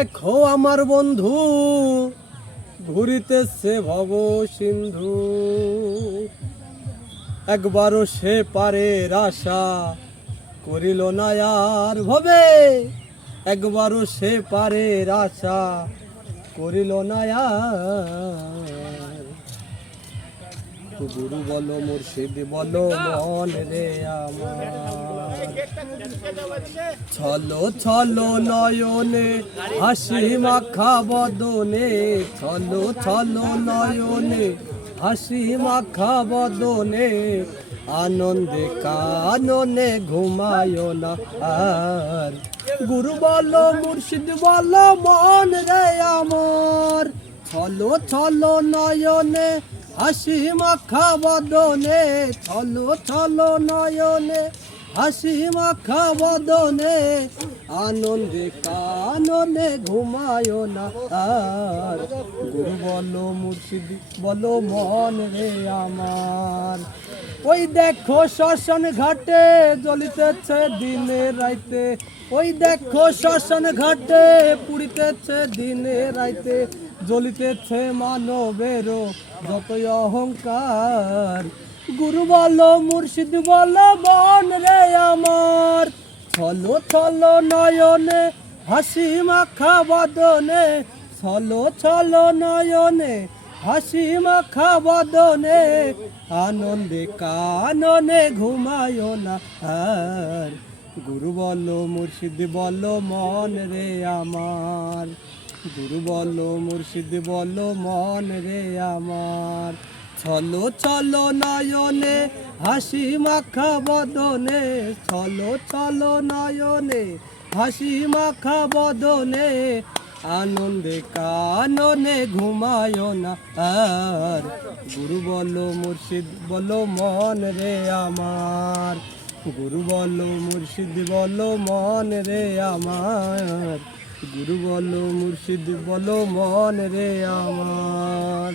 দেখো আমার বন্ধু ঘুরিতেছে ভব সিন্ধু, একবারও সে পারের আশা করিল না আর ভবে, একবারও সে পারের আশা করিল না আর। গুরু বলো মুর্শিদ বলো মন রে আমার, ছলো ছলো নয়নে হাসি মাখা বদনে, ছলো ছলো নয়নে হাসি মাখা বদনে, আনন্দে কাননে ঘুমায় না আর। গুরু বলো মুর্শিদ বলো মন রে আমার, ছলো ছলো নয়নে হাসি মাখা বদনে, ছলো ছলো নয়নে হাসি মাখা বদনে, আনন্দে কাননে ঘুমায় না আর। গুরু বলো মুর্শিদ বলো মন রে আমার। ওই দেখো শ্মশান ঘাটে জ্বলিতেছে দিনে রাইতে, ওই দেখো শ্মশান ঘাটে পুড়িতেছে দিনে রাইতে, জ্বলিতেছে মানবেরও যতই অহংকার। গুরু বলো মুর্শিদ বলো মন রে আমার, ছলো ছলো নয়নে হাসি মাখা বদনে, ছলো ছলো নয়নে হাসি মাখা বদনে, আনন্দে কাননে ঘুমায় না আর। গুরু বলো মুর্শিদ বলো মন রে আমার, গুরু বলো মুর্শিদ বলো মন রে আমার। ছলো ছলো নয়নে হাসি মাখা বদনে, ছলো ছলো নয়নে হাসি মাখা বদনে, আনন্দে কাননে ঘুমায় না আর। গুরু বলো মুর্শিদ বলো মন রে আমার, গুরু বলো মুর্শিদ বলো মন রে আমার, গুরু বলো মুর্শিদ বলো মন রে আমার।